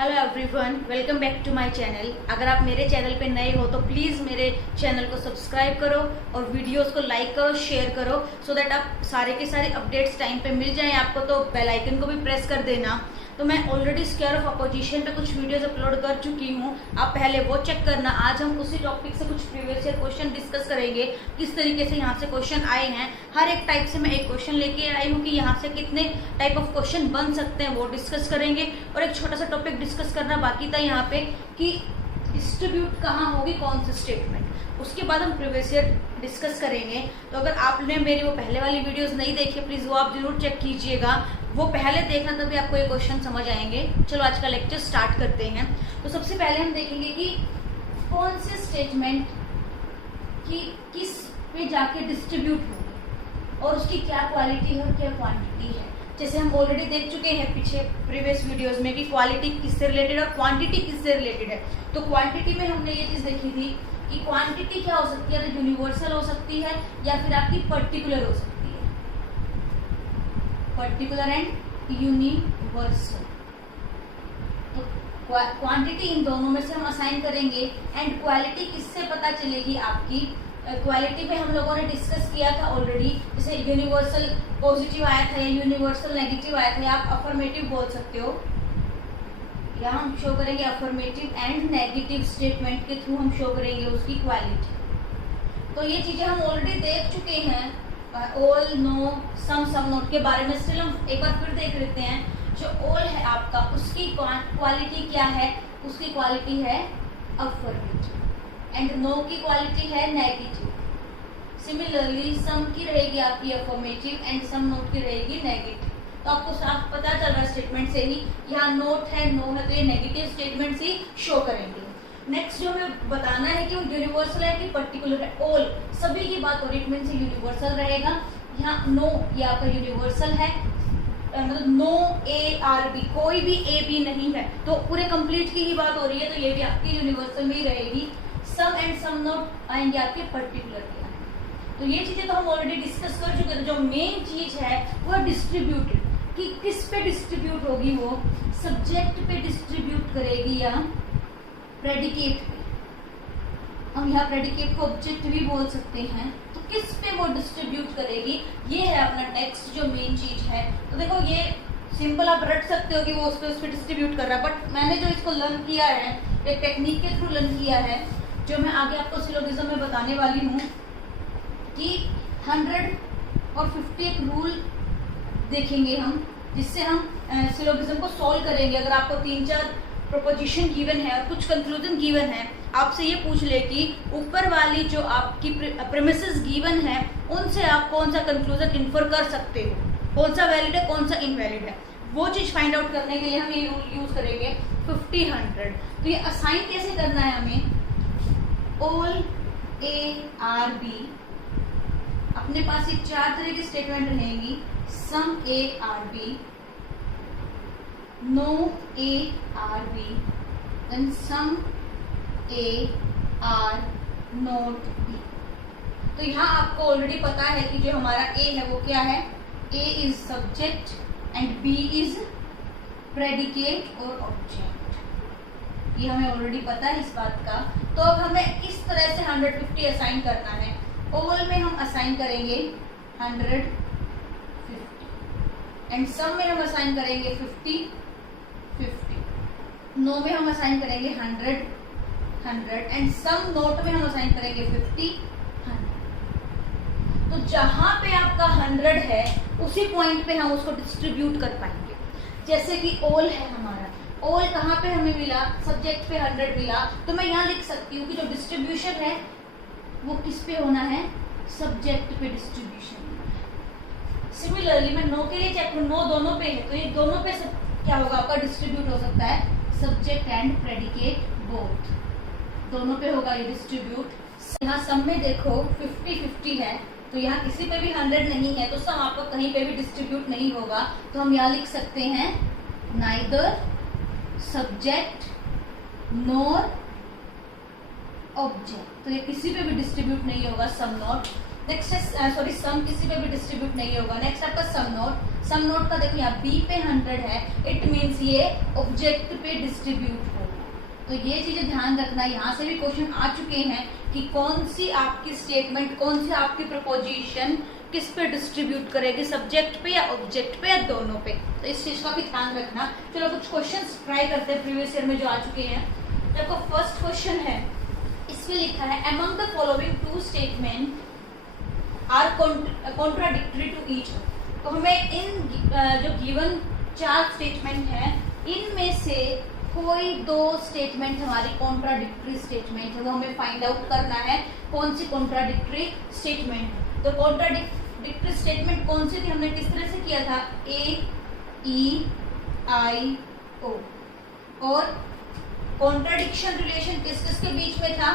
Hello everyone, welcome back to my channel. अगर आप मेरे चैनल पे नए हो तो प्लीज़ मेरे चैनल को सब्सक्राइब करो और वीडियोस को लाइक करो, शेयर करो सो दैट आप सारे के सारे अपडेट्स टाइम पे मिल जाएं आपको। तो बेल आइकन को भी प्रेस कर देना। तो मैं ऑलरेडी स्क्वायर ऑफ अपोजिशन पे कुछ वीडियोस अपलोड कर चुकी हूँ, आप पहले वो चेक करना। आज हम उसी टॉपिक से कुछ प्रीवियस ईयर क्वेश्चन डिस्कस करेंगे, किस तरीके से यहाँ से क्वेश्चन आए हैं। हर एक टाइप से मैं एक क्वेश्चन लेके आई हूँ कि यहाँ से कितने टाइप ऑफ क्वेश्चन बन सकते हैं वो डिस्कस करेंगे। और एक छोटा सा टॉपिक डिस्कस करना बाकी था यहाँ पे कि डिस्ट्रीब्यूट कहाँ होगी, कौन सी स्टेटमेंट, उसके बाद हम प्रीवियस ईयर डिस्कस करेंगे। तो अगर आपने मेरी वो पहले वाली वीडियोस नहीं देखी प्लीज़ वो आप जरूर चेक कीजिएगा, वो पहले देखना तभी आपको ये क्वेश्चन समझ आएंगे। चलो आज का लेक्चर स्टार्ट करते हैं। तो सबसे पहले हम देखेंगे कि कौन सी स्टेटमेंट की किस पे जाके डिस्ट्रीब्यूट होगी और उसकी क्या क्वालिटी है और क्या क्वांटिटी है। जैसे हम ऑलरेडी देख चुके हैं पीछे प्रीवियस वीडियोस में कि क्वालिटी किससे रिलेटेड और क्वांटिटी किससे रिलेटेड है। तो क्वांटिटी में हमने ये चीज़ देखी थी कि क्वांटिटी क्या हो सकती है, तो यूनिवर्सल हो सकती है या फिर आपकी पर्टिकुलर हो सकती है, पर्टिकुलर एंड यूनिवर्सल। तो क्वांटिटी इन दोनों में से हम असाइन करेंगे एंड क्वालिटी किससे पता चलेगी आपकी। क्वालिटी पे हम लोगों ने डिस्कस किया था ऑलरेडी, जैसे यूनिवर्सल पॉजिटिव आया था या यूनिवर्सल नेगेटिव आया था, या आप अफर्मेटिव बोल सकते हो, या हम शो करेंगे अफर्मेटिव एंड नेगेटिव स्टेटमेंट के थ्रू हम शो करेंगे उसकी क्वालिटी। तो ये चीजें हम ऑलरेडी देख चुके हैं, ऑल, नो, सम नोट के बारे में। स्टिल हम एक बार फिर देख लेते हैं। जो ऑल है आपका उसकी क्वालिटी क्या है, उसकी क्वालिटी है अफर्मेटिव एंड नो की क्वालिटी है नेगेटिव। सिमिलरली सम की रहेगी आपकी अफर्मेटिव एंड सम नोट की रहेगी नेगेटिव। तो आपको साफ पता चल रहा है स्टेटमेंट से ही, यहाँ नोट है, नो है, तो ये नेगेटिव स्टेटमेंट ही शो करेंगे। नेक्स्ट जो हमें बताना है कि वो यूनिवर्सल है कि पर्टिकुलर है। ऑल सभी की बात हो रही है, से यूनिवर्सल रहेगा। यहाँ नो ये आपका यूनिवर्सल है, मतलब नो ए आर बी, कोई भी ए बी नहीं है, तो पूरे कंप्लीट की ही बात हो रही है, तो ये भी आपकी यूनिवर्सल में ही रहेगी। सम एंड सम नोट आएंगे आपके पर्टिकुलर के। तो ये चीजें तो हम ऑलरेडी डिस्कस कर चुके थे। जो मेन चीज है वो डिस्ट्रीब्यूटेड, कि किस पे डिस्ट्रीब्यूट होगी, वो सब्जेक्ट पे डिस्ट्रीब्यूट करेगी या प्रेडिकेट पे। हम यहाँ प्रेडिकेट को ऑब्जेक्ट भी बोल सकते हैं। तो किस पे वो डिस्ट्रीब्यूट करेगी, ये है अपना टेक्स्ट जो मेन चीज है। तो देखो ये सिंपल आप रट सकते हो कि वो उस पे डिस्ट्रीब्यूट कर रहा है, बट मैंने जो इसको लर्न किया है एक टेक्निक के थ्रू लर्न किया है, जो मैं आगे आपको सिलोगिज्म में बताने वाली हूँ कि 100 और 50 एक रूल देखेंगे हम, जिससे हम सिलोगिज्म को सॉल्व करेंगे। अगर आपको 3-4 प्रोपोजिशन गिवन है और कुछ कंक्लूजन गिवन है, आपसे ये पूछ ले कि ऊपर वाली जो आपकी प्रीमिसेस गिवन है उनसे आप कौन सा कंक्लूजन इन्फर कर सकते हो, कौन सा वैलिड है कौन सा इनवैलिड है, वो चीज फाइंड आउट करने के लिए हम ये रूल यूज करेंगे 50-100। तो ये असाइन कैसे करना है हमें, ऑल ए आर बी, अपने पास एक 4 तरह की स्टेटमेंट रहेगी। Some A are B, no A are B, then some A are not B. तो यहाँ आपको ऑलरेडी पता है कि जो हमारा ए है वो क्या है, A is subject and B is predicate और ऑब्जेक्ट। ये हमें ऑलरेडी पता है इस बात का। तो अब हमें इस तरह से 150 असाइन करना है। ऑल में हम असाइन करेंगे 150 एंड सम में हम असाइन करेंगे 50 नो में हम असाइन करेंगे 100 एंड सम नोट में हम असाइन करेंगे 50 100। तो जहां पे आपका 100 है उसी पॉइंट पे हम उसको डिस्ट्रीब्यूट कर पाएंगे। जैसे कि ऑल है हमारा, ऑल कहाँ पे हमें मिला, सब्जेक्ट पे 100 मिला, तो मैं यहाँ लिख सकती हूँ कि जो डिस्ट्रीब्यूशन है वो किस पे होना है, सब्जेक्ट पे डिस्ट्रीब्यूशन। सिमिलरली मैं नो के लिए चेक करूँ, नो दोनों पे है, तो ये दोनों पे सब क्या होगा आपका डिस्ट्रीब्यूट हो सकता है, सब्जेक्ट एंड प्रेडिकेट बोथ, दोनों पे होगा ये डिस्ट्रीब्यूट। यहाँ सम में देखो 50-50 है, तो यहाँ किसी पे भी 100 नहीं है, तो सम आपको कहीं पे भी डिस्ट्रीब्यूट नहीं होगा। तो हम यहाँ लिख सकते हैं नाइदर सब्जेक्ट नोर ऑब्जेक्ट, तो ये किसी पे भी डिस्ट्रीब्यूट नहीं होगा सम नोट। नेक्स्ट है सॉरी सम किसी पे भी डिस्ट्रीब्यूट नहीं होगा। नेक्स्ट आपका सम नोट। सम नोट का देखो यहाँ बी पे 100 है, इट मीन्स ये ऑब्जेक्ट पे डिस्ट्रीब्यूट होगा। तो ये चीजें ध्यान रखना। यहाँ से भी क्वेश्चन आ चुके हैं कि कौन सी आपकी स्टेटमेंट, कौन सी आपकी प्रपोजिशन किस पे डिस्ट्रीब्यूट करेगी, सब्जेक्ट पे या ऑब्जेक्ट पे या दोनों पे। तो इस चीज का भी ध्यान रखना। चलो कुछ क्वेश्चंस ट्राई करते हैं प्रीवियस ईयर में जो आ चुके हैं। देखो फर्स्ट क्वेश्चन है, इसमें लिखा है among the following two statement are contradictory to each other. तो हमें इन जो गिवन 4 स्टेटमेंट है, इनमें से कोई 2 स्टेटमेंट हमारी कॉन्ट्राडिक्टरी स्टेटमेंट है, वो हमें फाइंड आउट करना है कौन सी कॉन्ट्राडिक्टरी स्टेटमेंट है। तो कॉन्ट्राडिक्टरी स्टेटमेंट कौन सी थी, हमने किस तरह से किया था, ए ई आई ओ। और कॉन्ट्राडिक्शन रिलेशन किस किस के बीच में था,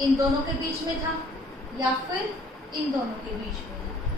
इन दोनों के बीच में था या फिर इन दोनों के बीच में।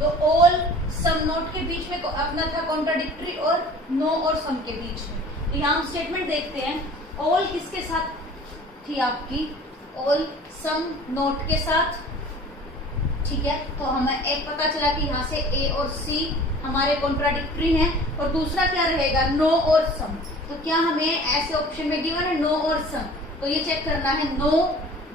तो ऑल सम नोट के बीच में अपना था कॉन्ट्राडिक्टरी, और नो और सम के बीच में। तो यहाँ हम स्टेटमेंट देखते हैं। ऑल किसके साथ थी आपकी, ऑल सम नोट के साथ, ठीक है। तो हमें एक पता चला कि यहाँ से ए और सी हमारे कॉन्ट्राडिक्टरी हैं, और दूसरा क्या रहेगा, नो और सम। तो क्या हमें ऐसे ऑप्शन में गिवन है नो और सम, तो ये चेक करना है। नो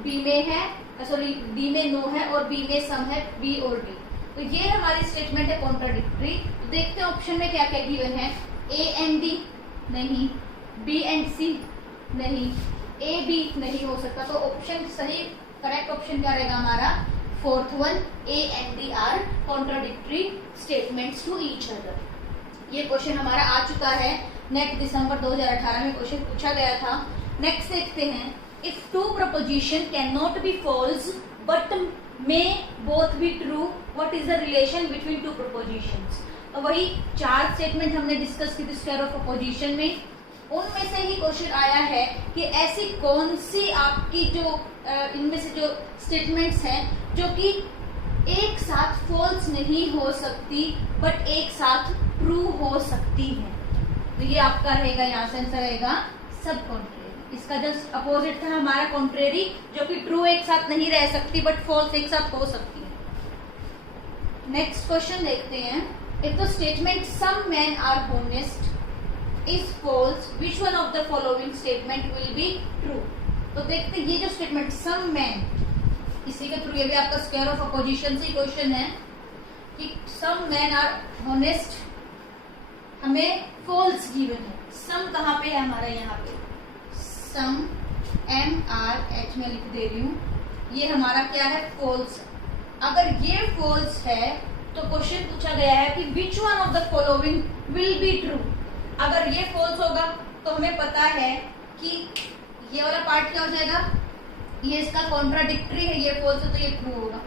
बी में है, सॉरी डी में नो है और बी में सम है, बी और डी। तो ये हमारी स्टेटमेंट है कॉन्ट्राडिक्टरी। तो देखते हैं ऑप्शन में क्या क्या गिवन है। ए एंड डी नहीं, बी एंड सी नहीं, ए बी नहीं हो सकता। तो ऑप्शन सही करेक्ट ऑप्शन क्या रहेगा हमारा, fourth one, A and D are contradictory statements to each other. ये क्वेश्चन हमारा आ चुका है, नेक्स्ट दिसंबर 2018 में क्वेश्चन पूछा गया था। नेक्स्ट देखते हैं, if two proposition can not be false but may both be true, what is the relation between two propositions. तो वही 4 स्टेटमेंट हमने डिस्कस की थी स्क्वायर ऑफ प्रपोजिशन में, उनमें से ही क्वेश्चन आया है कि ऐसी कौन सी आपकी जो इनमें से जो स्टेटमेंट्स हैं जो कि एक साथ फॉल्स नहीं हो सकती बट एक साथ ट्रू हो सकती है। तो ये आपका रहेगा, यहाँ से आंसर रहेगा सब कॉन्ट्रेरी। इसका जस्ट अपोजिट था हमारा कॉन्ट्रेरी, जो कि ट्रू एक साथ नहीं रह सकती बट फॉल्स एक साथ हो सकती है। नेक्स्ट क्वेश्चन देखते हैं, if the statement some man are honest is false, which one of the following statement will be true. तो देखते हैं ये जो स्टेटमेंट सम मैन, इसी के थ्रू ये भी आपका स्क्वायर ऑफ अपोजिशन से क्वेश्चन है कि सम मैन आर होनेस्ट, हमें फॉल्स गिवन है। सम कहाँ पे है हमारा, यहाँ पे सम एम आर एच में लिख दे रही हूँ, ये हमारा क्या है, फॉल्स। अगर ये फॉल्स है तो क्वेश्चन पूछा गया है कि विच one of the following will be true. अगर ये फॉल्स होगा तो हमें पता है कि ये वाला पार्ट क्या हो जाएगा, ये इसका कॉन्ट्राडिक्टरी है, ये फॉल्स है तो ये ट्रू होगा।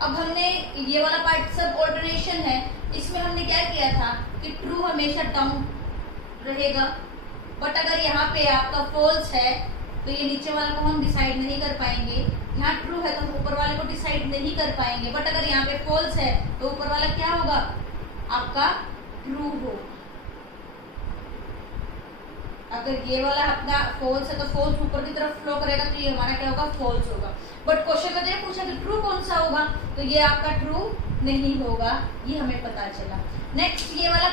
अब हमने ये वाला पार्ट सब ऑल्टरनेशन है, इसमें हमने क्या किया था कि ट्रू हमेशा डाउन रहेगा, बट अगर यहाँ पे आपका फॉल्स है तो ये नीचे वाला को हम डिसाइड नहीं कर पाएंगे, यहाँ ट्रू है तो ऊपर वाले को डिसाइड नहीं कर पाएंगे, बट अगर यहाँ पे फॉल्स है तो ऊपर वाला क्या होगा, आपका ट्रू हो। अगर ये वाला अपना फॉल्स है तो फॉल्स ऊपर की तरफ फ्लो करेगा तो ये हमारा क्या होगा, फॉल्स होगा। बट क्वेश्चन में तो ये पूछा कि ट्रू कौन सा होगा, तो ये आपका ट्रू नहीं होगा, ये हमें पता चला। नेक्स्ट ये वाला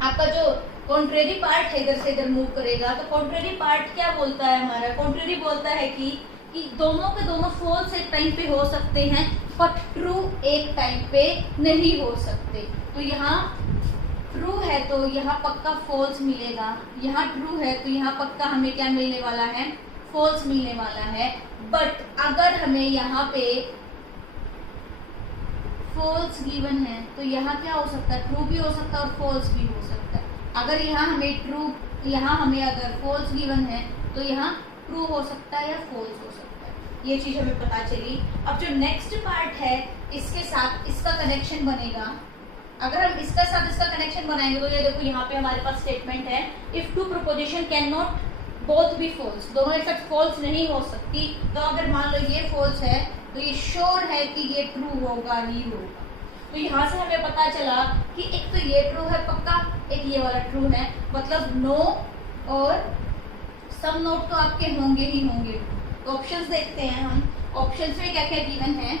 आपका जो कॉन्ट्रेरी पार्ट है इधर से इधर मूव करेगा, तो कॉन्ट्रेरी पार्ट क्या बोलता है हमारा, कॉन्ट्रेरी बोलता है कि दोनों के दोनों फॉल्स एक टाइम पे हो सकते हैं बट ट्रू एक टाइम पे नहीं हो सकते। तो यहाँ ट्रू है तो यहाँ पक्का फॉल्स मिलेगा, यहाँ ट्रू है तो यहाँ पक्का हमें क्या मिलने वाला है, फॉल्स मिलने वाला है। बट अगर हमें यहाँ पे फॉल्स गिवन है तो यहाँ क्या हो सकता है, ट्रू भी हो सकता है और फॉल्स भी हो सकता है। अगर यहाँ हमें ट्रू, यहाँ हमें अगर फॉल्स गिवन है तो यहाँ ट्रू हो सकता है या फॉल्स हो सकता है, ये चीज हमें पता चली। अब जो नेक्स्ट पार्ट है इसके साथ इसका कनेक्शन बनेगा। अगर हम इसका साथ इसका कनेक्शन बनाएंगे तो ये देखो यहाँ पे हमारे पास स्टेटमेंट है, if two proposition can not both be false, दोनों एक साथ फॉल्स नहीं हो सकती। तो अगर मान लो ये फॉल्स है तो ये श्योर है कि ये ट्रू होगा ही होगा। तो यहाँ से हमें पता चला कि एक तो ये ट्रू है पक्का, एक ये वाला ट्रू है, मतलब नो और सब नोट तो आपके होंगे ही होंगे। तो ऑप्शंस देखते हैं हम, ऑप्शंस में क्या क्या गिवन है।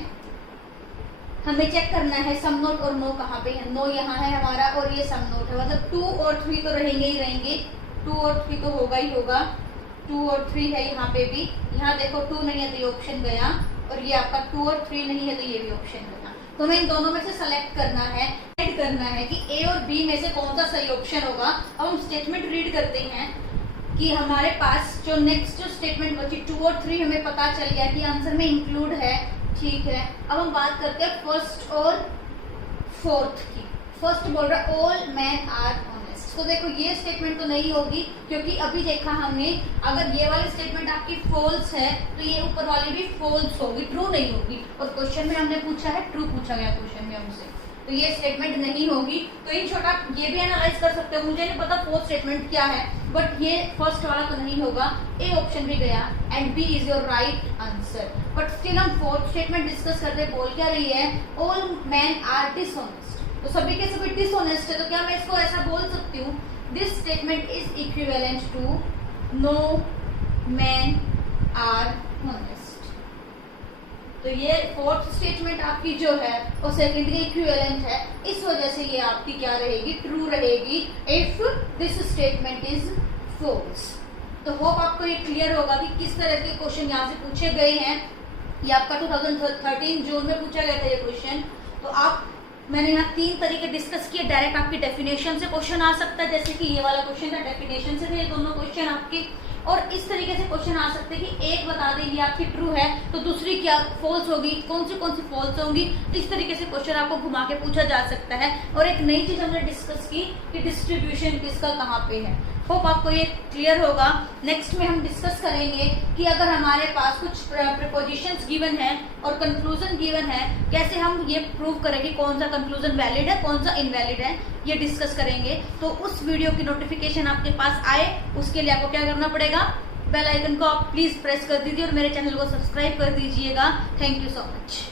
हमें चेक करना है सम नोट और नो कहाँ पे है। नो यहाँ है हमारा और ये सम नोट है, मतलब 2 और 3 तो रहेंगे ही रहेंगे, 2 और 3 तो होगा ही होगा। 2 और 3 है यहाँ पे भी, यहाँ देखो 2 नहीं है तो ये ऑप्शन गया, और ये आपका 2 और 3 नहीं है तो ये भी ऑप्शन गया। तो हमें इन दोनों में से सेलेक्ट करना है, ऐड करना है कि ए और बी में से कौन सा सही ऑप्शन होगा। अब हम स्टेटमेंट रीड करते हैं कि हमारे पास जो नेक्स्ट जो स्टेटमेंट बची 2 और 3 हमें पता चल गया कि आंसर में इंक्लूड है, ठीक है। अब हम बात करते हैं फर्स्ट और फोर्थ की। फर्स्ट बोल रहा है ऑल मैन आर ऑनेस्ट, तो देखो ये स्टेटमेंट तो नहीं होगी, क्योंकि अभी देखा हमने अगर ये वाली स्टेटमेंट आपकी फॉल्स है तो ये ऊपर वाली भी फॉल्स होगी, ट्रू नहीं होगी। और क्वेश्चन में हमने पूछा है ट्रू पूछा गया क्वेश्चन में हमसे, तो ये स्टेटमेंट नहीं होगी। तो इन छोटा ये भी एनालाइज कर सकते हो, मुझे नहीं पता फोर्थ स्टेटमेंट क्या है, बट ये फर्स्ट वाला तो नहीं होगा। ए ऑप्शन भी गया and B is your right answer. But still हम फोर्थ स्टेटमेंट डिस्कस करते बोल क्या रही है, ऑल मैन आर डिसऑनेस्ट, तो सभी के सभी डिसऑनेस्ट है। तो क्या मैं इसको ऐसा बोल सकती हूँ, this statement is equivalent to no man are honest. तो ये फोर्थ स्टेटमेंट आपकी जो है वो सेकंड के इक्विवेलेंट है, इस वजह से ये आपकी क्या रहेगी, ट्रू रहेगी if this statement is false. तो होप आपको ये क्लियर होगा कि किस तरह के क्वेश्चन यहाँ से पूछे गए हैं। ये आपका 2013 जून में पूछा गया था ये क्वेश्चन। तो आप मैंने यहाँ 3 तरीके डिस्कस किए। डायरेक्ट आपकी डेफिनेशन से क्वेश्चन आ सकता है, जैसे कि ये वाला क्वेश्चन था डेफिनेशन से थे ये दोनों क्वेश्चन आपके। और इस तरीके से क्वेश्चन आ सकते हैं कि एक बता दें ये आपकी ट्रू है तो दूसरी क्या फॉल्स होगी, कौन सी फॉल्स होंगी। इस तरीके से क्वेश्चन आपको घुमा के पूछा जा सकता है। और एक नई चीज हमने डिस्कस की कि डिस्ट्रीब्यूशन किसका कहाँ पे है। होप आपको ये क्लियर होगा। नेक्स्ट में हम डिस्कस करेंगे कि अगर हमारे पास कुछ प्रीपोजिशंस गिवन है और कंक्लूजन गिवन है, कैसे हम ये प्रूव करेंगे कौन सा कंक्लूजन वैलिड है कौन सा इनवैलिड है, ये डिस्कस करेंगे। तो उस वीडियो की नोटिफिकेशन आपके पास आए उसके लिए आपको क्या करना पड़ेगा, बेल आइकन को आप प्लीज प्रेस कर दीजिए और मेरे चैनल को सब्सक्राइब कर दीजिएगा। Thank you so much.